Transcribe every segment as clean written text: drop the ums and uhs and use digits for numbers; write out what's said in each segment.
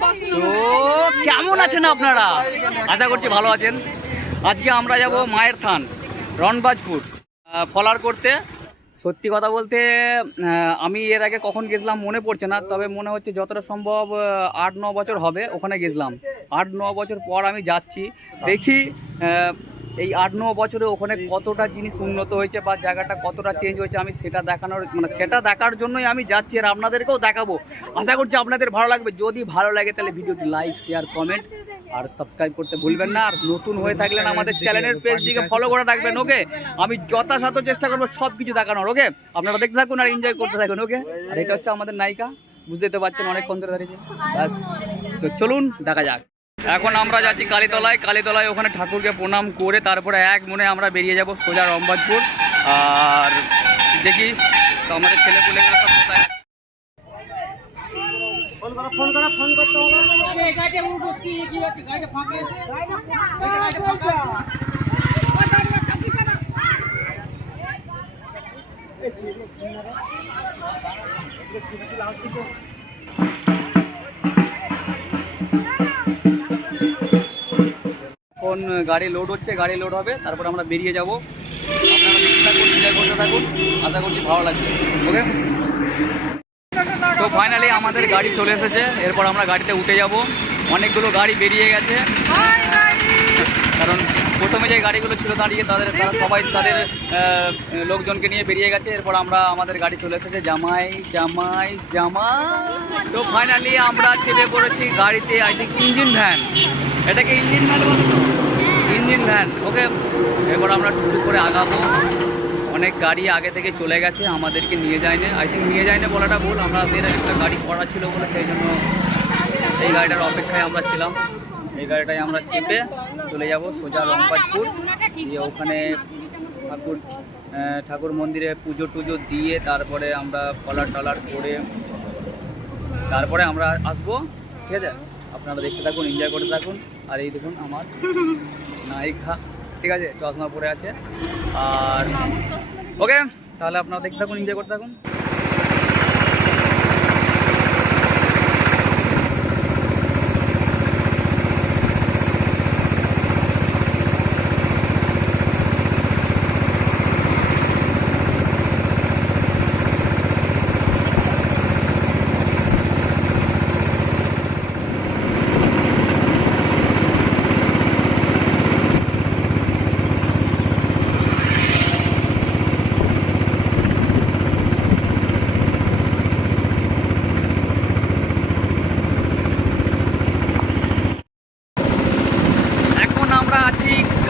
তো কেমন আছেন আপনারা? আশা করছি ভালো আছেন। আজকে আমরা যাব মায়ের থান রনবাজপুর ফলার করতে। সত্যি কথা বলতে আমি এর আগে কখন গেছিলাম মনে পড়ছে না, তবে মনে হচ্ছে যতটা সম্ভব 8-9 বছর হবে ওখানে গেছিলাম। 8-9 বছর পর আমি যাচ্ছি, দেখি এই 8-9 বছরে ওখানে কতটা জিনিস উন্নত হয়েছে বা জায়গাটা কতটা চেঞ্জ হয়েছে। আমি সেটা দেখানোর সেটা দেখার জন্যই আমি যাচ্ছি, আর আপনাদেরকেও দেখাবো। আশা করছি আপনাদের ভালো লাগবে। যদি ভালো লাগে তাহলে ভিডিওটি লাইক, শেয়ার, কমেন্ট আর সাবস্ক্রাইব করতে ভুলবেন না। আর নতুন হয়ে থাকলেন আমাদের চ্যানেলের পেজটিকে ফলো করে রাখবেন। ওকে, আমি যথাসাধ্য চেষ্টা করবো সব কিছু দেখানোর। ওকে, আপনারা দেখতে থাকুন আর এনজয় করতে থাকুন। ওকে, আর এটা হচ্ছে আমাদের নায়িকা, বুঝতে তো পারছেন অনেকক্ষণ ধরে দাঁড়িয়েছে। ব্যাস, তো চলুন দেখা যাক। এখন আমরা যাচ্ছি কালীতলায়। কালীতলায় ওখানে ঠাকুরকে প্রণাম করে তারপরে এক মনে আমরা বেরিয়ে যাব সোজা রনবাজপুর। আর দেখি আমাদের ছেলেপুলেগুলো সব কোথায়। ফোন করতে হবে। এখন গাড়ি লোড হচ্ছে, গাড়ি লোড হবে, তারপর আমরা বেরিয়ে যাব। আপনারা দেখতে থাকুন, এনজয় করতে থাকুন, আশা করছি ভালো লাগবে। ওকে, তো ফাইনালি আমাদের গাড়ি চলে এসেছে। এরপর আমরা গাড়িতে উঠে যাব। অনেকগুলো গাড়ি বেরিয়ে গেছে, কারণ প্রথমে যে গাড়িগুলো ছিল দাঁড়িয়ে তারা সবাই তাদের লোকজনকে নিয়ে বেরিয়ে গেছে। এরপর আমরা আমাদের গাড়ি চলে এসেছে। জামাই জামাই জামাই। তো ফাইনালি আমরা চেপে পড়েছি গাড়িতে। আই থিঙ্ক ইঞ্জিন ভ্যান, এটাকে ইঞ্জিন ভ্যান বলে তো, ইঞ্জিন ভ্যান। ওকে, এরপর আমরা টুকটুক করে আগাবো। অনেক গাড়ি আগে থেকে চলে গেছে, আমাদেরকে নিয়ে যায় না। আই থিঙ্ক নিয়ে যায় না বলাটা ভুল, আমাদের একটা গাড়ি করা ছিল বলে সেই জন্য এই গাড়িটার অপেক্ষায় আমরা ছিলাম। এই গাড়িটায় আমরা চেপে চলে যাব সোজা রনবাজপুর। দিয়ে ওখানে ঠাকুর মন্দিরে পুজো টুজো দিয়ে তারপরে আমরা কলার টলার করে তারপরে আমরা আসবো। ঠিক আছে, আপনারা দেখতে থাকুন, এনজয় করতে থাকুন। আর এই দেখুন আমার নায়িকা, ঠিক আছে, চশমা পরে আছে। আর ওকে, তাহলে আপনারা দেখতে থাকুন, এনজয় করতে থাকুন।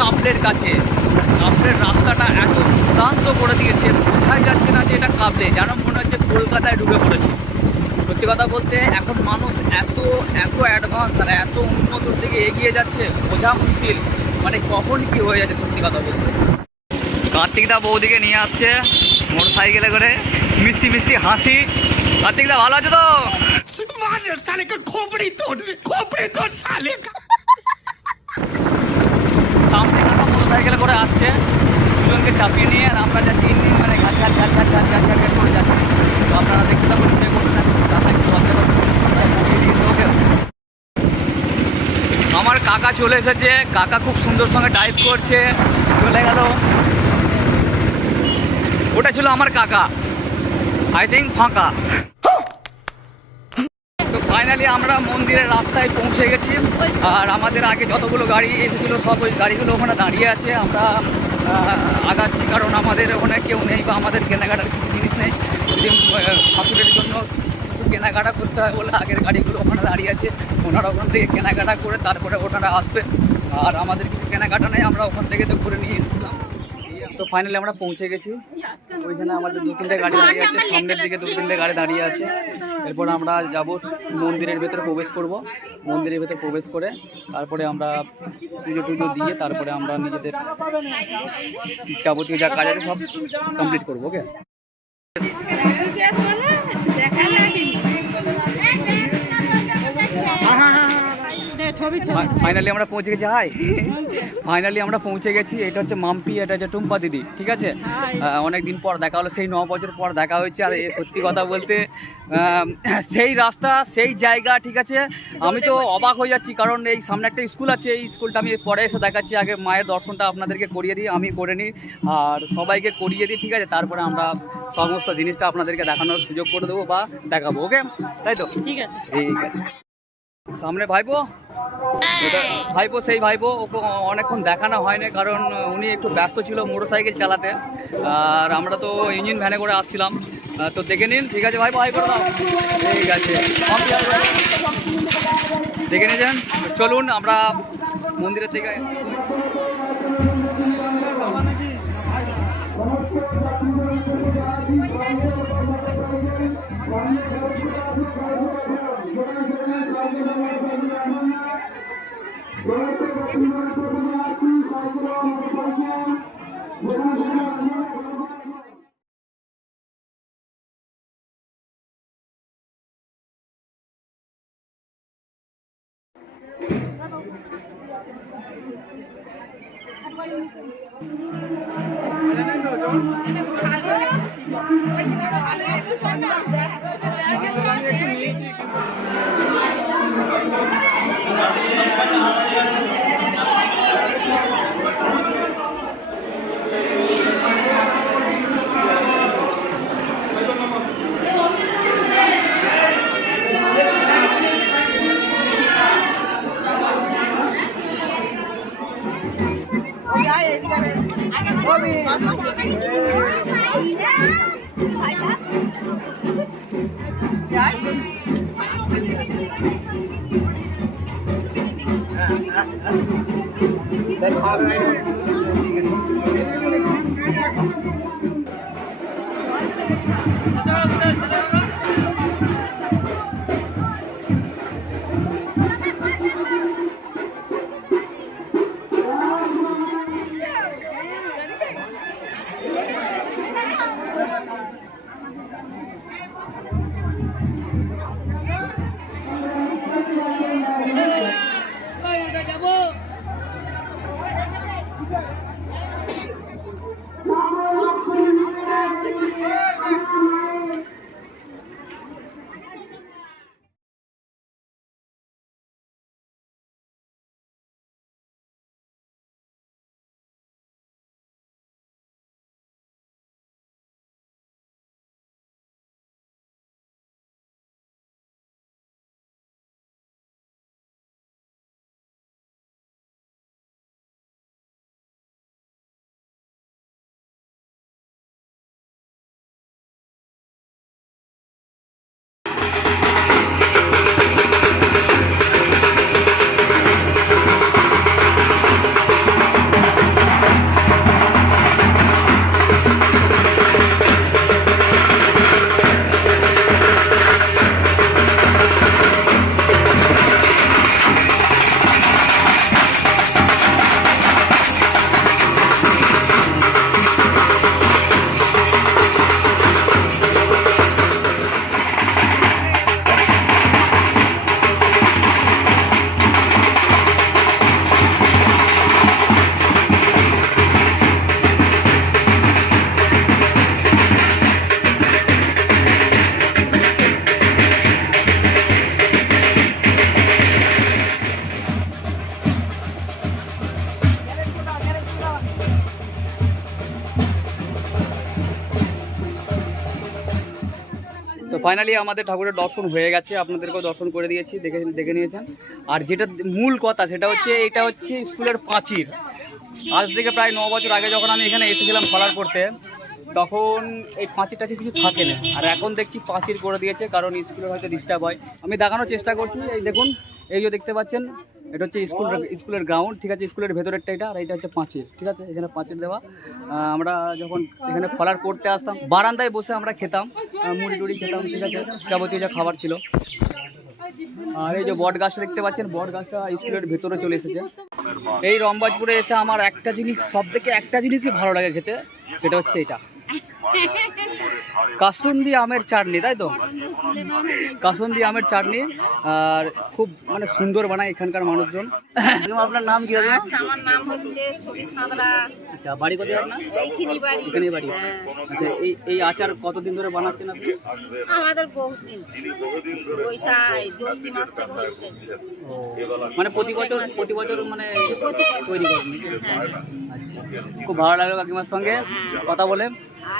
কাবলের কাছে। কাবলের রাস্তাটা এত দুর্দান্ত করে দিয়েছে, বোঝাই যাচ্ছে না যে এটা কাবলে, যেন মনে হচ্ছে কলকাতায় ঢুকে পড়েছে। সত্যি কথা বলতে এখন মানুষ এত এত অ্যাডভান্স আর এত উন্নতর দিকে এগিয়ে যাচ্ছে, বোঝা মুশকিল মানে কখন কি হয়ে যাচ্ছে। সত্যি কথা বলতে কার্তিকদা বৌদিকে নিয়ে আসছে মোটর সাইকেলে করে, মিষ্টি মিষ্টি হাসি। কার্তিকদা ভালো আছে তো? সামনে মোটর সাইকেলে করে আসছে, দুজনকে চাপিয়ে নিয়ে, আর আমরা যাচ্ছি ইঞ্জিন মানে ঘাট ঘাট ঘাট ঘাট ঘাট ঘাট ঘাট করে যাচ্ছি। তো আপনারা দেখতে পাবেন, আমার কাকা চলে এসেছে। কাকা খুব সুন্দর সঙ্গে ড্রাইভ করছে, চলে গেল। ওটা ছিল আমার কাকা, আই থিঙ্ক ফাঁকা। তো ফাইনালি আমরা মন্দিরের রাস্তায় পৌঁছে গেছি। আর আমাদের আগে যতগুলো গাড়ি এসেছিলো সব ওই গাড়িগুলো ওখানে দাঁড়িয়ে আছে। আমরা আগাচ্ছি, কারণ আমাদের ওখানে কেউ নেই বা আমাদের কেনাকাটার কিছু জিনিস নেই। যদি ঠাকুরের জন্য কিছু কেনাকাটা করতে হয় বলে আগের গাড়িগুলো ওখানে দাঁড়িয়ে আছে। ওনারা ওখান থেকে কেনাকাটা করে তারপরে ওনারা আসবে। আর আমাদের কিছু কেনাকাটা নেই, আমরা ওখান থেকে তো করে নিয়ে এসেছিলাম। তো ফাইনালি আমরা পৌঁছে গেছি। ওইখানে আমাদের 2-3টে গাড়ি দাঁড়িয়ে আছে, সামনের দিকে 2-3টে গাড়ি দাঁড়িয়ে আছে। এরপর আমরা যাব মন্দিরের ভেতরে প্রবেশ করব। মন্দিরের ভেতরে প্রবেশ করে তারপরে আমরা পুজো টুজো দিয়ে তারপরে আমরা নিজেদের যাবতীয় যা কাজ আছে সব কমপ্লিট করবো। ওকে, ফাইনালি আমরা পৌঁছে গেছি। হাই, ফাইনালি আমরা পৌঁছে গেছি। এটা হচ্ছে মাম্পি, এটা হচ্ছে টুম্পা দিদি, ঠিক আছে। অনেক দিন পর দেখা হলো, সেই 9 বছর পর দেখা হয়েছে। আর সত্যি কথা বলতে সেই রাস্তা, সেই জায়গা, ঠিক আছে, আমি তো অবাক হয়ে যাচ্ছি। কারণ এই সামনে একটা স্কুল আছে, এই স্কুলটা আমি পরে এসে দেখাচ্ছি। আগে মায়ের দর্শনটা আপনাদেরকে করিয়ে দিই, আমি করে নিই আর সবাইকে করিয়ে দিই, ঠিক আছে। তারপরে আমরা সমস্ত জিনিসটা আপনাদেরকে দেখানোর সুযোগ করে দেবো বা দেখাবো, ওকে? তাই তো, ঠিক আছে, ঠিক আছে। সামনে ভাইপো, ভাইপো সেই ভাইপো, ওকে অনেকক্ষণ দেখানো হয়নি কারণ উনি একটু ব্যস্ত ছিল মোটর সাইকেল চালাতে, আর আমরা তো ইঞ্জিন ভ্যানে করে আসছিলাম। তো দেখে নিন, ঠিক আছে ভাইপো, হাই করে দাও, ঠিক আছে, দেখে নিয়েছেন। চলুন আমরা মন্দিরের দিকে। তো ফাইনালি আমাদের ঠাকুরের দর্শন হয়ে গেছে, আপনাদেরকেও দর্শন করে দিয়েছি, দেখে নিয়েছেন। আর যেটা মূল কথা সেটা হচ্ছে, এটা হচ্ছে স্কুলের প্রাচীর। আজ থেকে প্রায় 9 বছর আগে যখন আমি এখানে এসেছিলাম ফলার করতে, তখন এই পাঁচির টাচির কিছু থাকে না, আর এখন দেখছি পাঁচির করে দিয়েছে, কারণ স্কুলের হয়তো ডিস্টার্ব হয়। আমি দেখানোর চেষ্টা করছি, এই দেখুন, এই যে দেখতে পাচ্ছেন, এটা হচ্ছে স্কুলের গ্রাউন্ড, ঠিক আছে, স্কুলের ভেতরেরটা এটা, আর এটা হচ্ছে পাঁচির, ঠিক আছে, এখানে পাঁচির দেওয়া। আমরা যখন এখানে ফলার করতে আসতাম, বারান্দায় বসে আমরা খেতাম, মুড়ি টুড়ি খেতাম, ঠিক আছে, যাবতীয় যা খাবার ছিল। আর এই যে বট গাছটা দেখতে পাচ্ছেন, বট গাছটা স্কুলের ভেতরে চলে এসেছে। এই রমবাজপুরে এসে আমার একটা জিনিস, সব থেকে একটা জিনিসই ভালো লাগে খেতে, সেটা হচ্ছে এটা। কাসুন্দি আমের চাটনি, তাই তো? কাসুন্দি আমের চাটনি, আর খুব মানে সুন্দর বানায় এখানকার মানুষজন। আপনার নাম কি হবে? আচ্ছা, আমার নাম হচ্ছে ছবি সাঁতরা। আচ্ছা, বাড়ি কোথায় আপনার? এইখানেই বাড়ি। এখানেই বাড়ি। হ্যাঁ। আচ্ছা, এই আচার কতদিন ধরে বানাচ্ছেন আপনি? আমাদের বহুত দিন, বৈশাখ জ্যৈষ্ঠী মাস থেকে হচ্ছে। ও, মানে প্রতি বছর মানে তৈরি করেন নাকি? হ্যাঁ। আচ্ছা, খুব ভালো লাগলো কাকিমার সঙ্গে কথা বলে।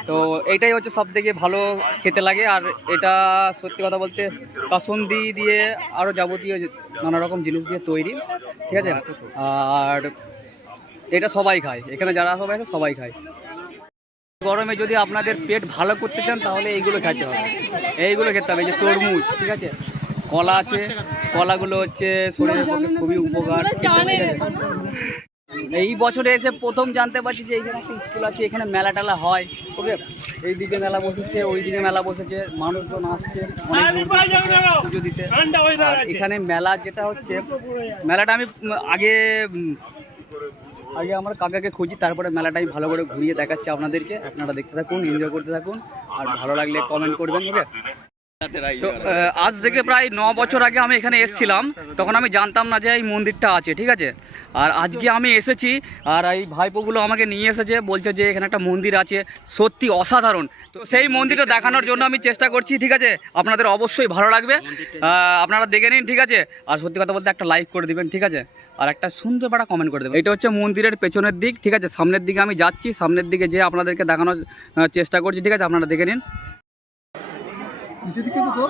তো এইটাই হচ্ছে সব থেকে ভালো খেতে লাগে। আর এটা সত্যি কথা বলতে কাসুন্দি দিয়ে আরও যাবতীয় নানা রকম জিনিস দিয়ে তৈরি, ঠিক আছে? আর এটা সবাই খায়, এখানে যারা সবাই আছে সবাই খায়। গরমে যদি আপনাদের পেট ভালো করতে চান তাহলে এইগুলো খেতে হবে, এইগুলো খেতে হবে। এই যে তরমুজ, ঠিক আছে, কলা আছে, কলাগুলো হচ্ছে শরীরের পক্ষে খুবই উপকার। এই বছরে এসে প্রথম জানতে পারছি যে এখানে একটা স্কুল আছে, এখানে মেলা টেলা হয়। ওকে, এইদিকে মেলা বসেছে, ওইদিকে মেলা বসেছে, মানুষজন আসছে অনেক পুজো দিতে। আর এখানে মেলা যেটা হচ্ছে, মেলাটা আমি আগে আমার কাকাকে খুঁজি, তারপরে মেলাটাই ভালো করে ঘুরিয়ে দেখাচ্ছি আপনাদেরকে। আপনারা দেখতে থাকুন, এনজয় করতে থাকুন, আর ভালো লাগলে কমেন্ট করবেন। ওকে, তো আজ থেকে প্রায় 9 বছর আগে আমি এখানে এসেছিলাম, তখন আমি জানতাম না যে এই মন্দিরটা আছে, ঠিক আছে? আর আজকে আমি এসেছি, আর এই ভাইপোগুলো আমাকে নিয়ে এসেছে, বলছে যে এখানে একটা মন্দির আছে, সত্যি অসাধারণ। তো সেই মন্দিরটা দেখানোর জন্য আমি চেষ্টা করছি, ঠিক আছে? আপনাদের অবশ্যই ভালো লাগবে, আপনারা দেখে নিন, ঠিক আছে? আর সত্যি কথা বলতে একটা লাইক করে দিবেন, ঠিক আছে? আর একটা সুন্দর একটা কমেন্ট করে দেবেন। এটা হচ্ছে মন্দিরের পেছনের দিক, ঠিক আছে? সামনের দিকে আমি যাচ্ছি, সামনের দিকে যে আপনাদেরকে দেখানোর চেষ্টা করছি, ঠিক আছে? আপনারা দেখে নিন। যেদিকে তো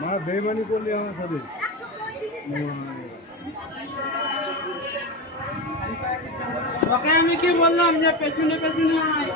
মা বেমানি করলে আমার সাথে আমি কি বললাম যে পেছনে আয়।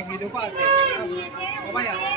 এমনিতেও আছে, সবাই আছে।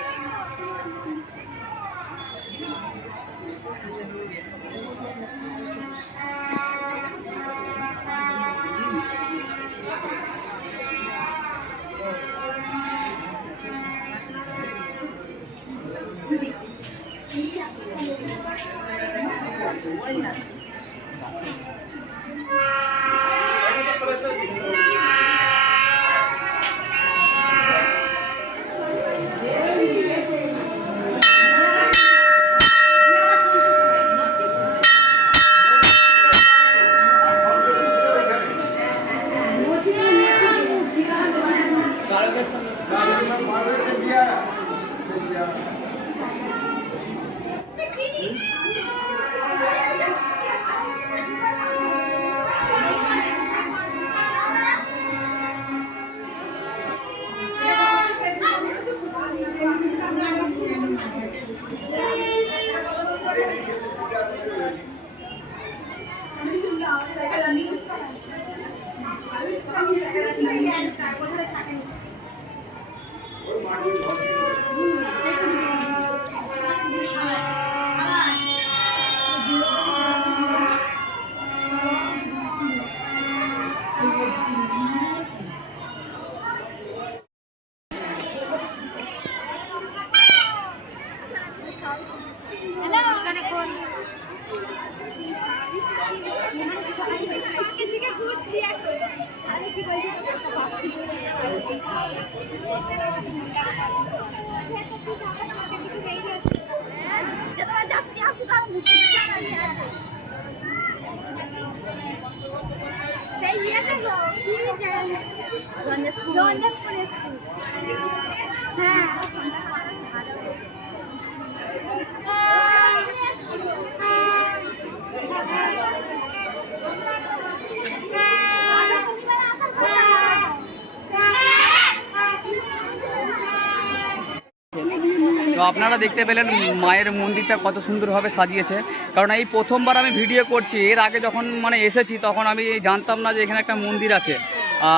তো আপনারা দেখতে পেলেন মায়ের মন্দিরটা কত সুন্দরভাবে সাজিয়েছে। কারণ এই প্রথমবার আমি ভিডিও করছি, এর আগে যখন মানে এসেছি তখন আমি জানতাম না যে এখানে একটা মন্দির আছে।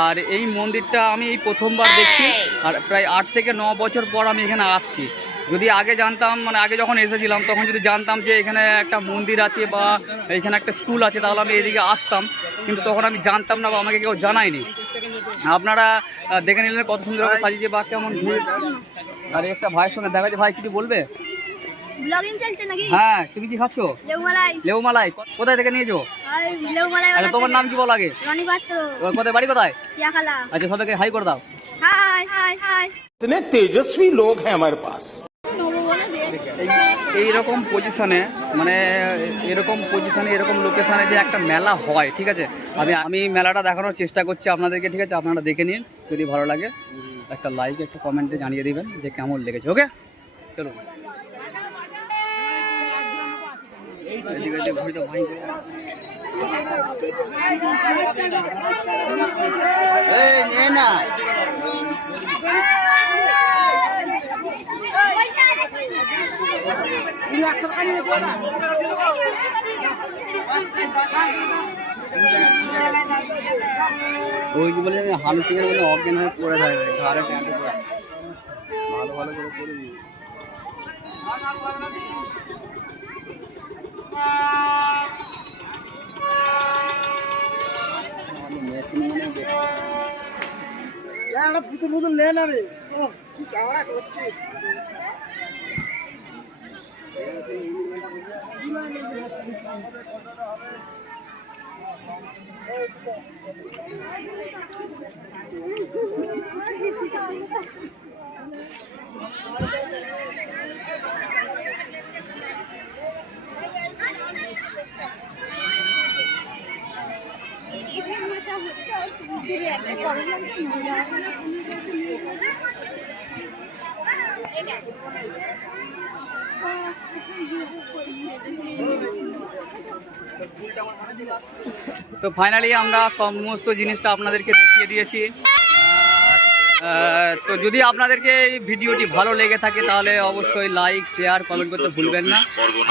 আর এই মন্দিরটা আমি এই প্রথমবার দেখছি, আর প্রায় 8 থেকে 9 বছর পর আমি এখানে আসছি। যদি আগে জানতাম, মানে আগে যখন এসেছিলাম তখন যদি জানতাম যে এখানে একটা মন্দির আছে বা এখানে একটা স্কুল আছে, তাহলে আমি এদিকে আসতাম, কিন্তু তখন আমি জানতাম না বা আমাকে কেউ জানায়নি। আপনারা দেখে নিলেন কত সুন্দরভাবে সাজিয়েছে বা কেমন ভিড়। আর একটা ভাইয়ের সঙ্গে দেখা যাচ্ছে, ভাই কিছু বলবে? ব্লগিং চলছে নাকি? হ্যাঁ, তুমি কি খাচ্ছ? লেউমালাই। লেবুমালাই কোথায় থেকে নিয়েছো? লেউমালাই। আচ্ছা, তোমার নাম কি বল আগে? রনি পাত্র। তোমার কোথায় বাড়ি কোথায়? সিয়াখালা। আচ্ছা, সবাইকে হাই করে দাও। High high high. इतने तेजस्वी लोग हैं हमारे पास। এইরকম পজিশনে, মানে এরকম পজিশনে, এরকম লোকেশনে যে একটা মেলা হয়, ঠিক আছে, আমি মেলাটা দেখানোর চেষ্টা করছি আপনাদেরকে, ঠিক আছে? আপনারা দেখে নিন, যদি ভালো লাগে একটা লাইক, একটা কমেন্টে জানিয়ে দিবেন যে কেমন লেগেছে। ওকে, চলো। ওই কি বলে হানি সিং এর মধ্যে অজ্ঞান হয়ে পড়ে থাকবে, ঘাড়ে ট্যাঁটে পড়ে। ভালো ভালো করে করে দিই। মেশিন মানে একটা পুতুল পুতুল লে না রে। ও কি কাওড়া করছে। তো ফাইনালি আমরা সমস্ত জিনিসটা আপনাদেরকে দেখিয়ে দিয়েছি। তো যদি আপনাদেরকে এই ভিডিওটি ভালো লেগে থাকে তাহলে অবশ্যই লাইক, শেয়ার, কমেন্ট করতে ভুলবেন না।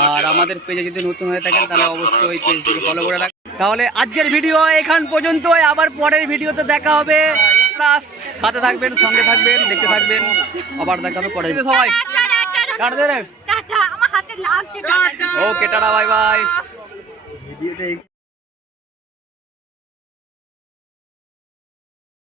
আর আমাদের পেজে যদি নতুন হয়ে থাকেন তাহলে অবশ্যই পেজটিকে ফলো করে রাখবেন। তাহলে আজকের ভিডিও এখান পর্যন্তই, আবার পরের ভিডিওতে দেখা হবে। প্লাস সাথে থাকবেন, সঙ্গে থাকবেন, দেখতে থাকবেন, আবার দেখা হবে পরের ভিডিও। সবাই টাটা দে রে। টাটা। আমার হাতে লাগছে। ওকে, টাটা, বাই বাই। ভিডিওতে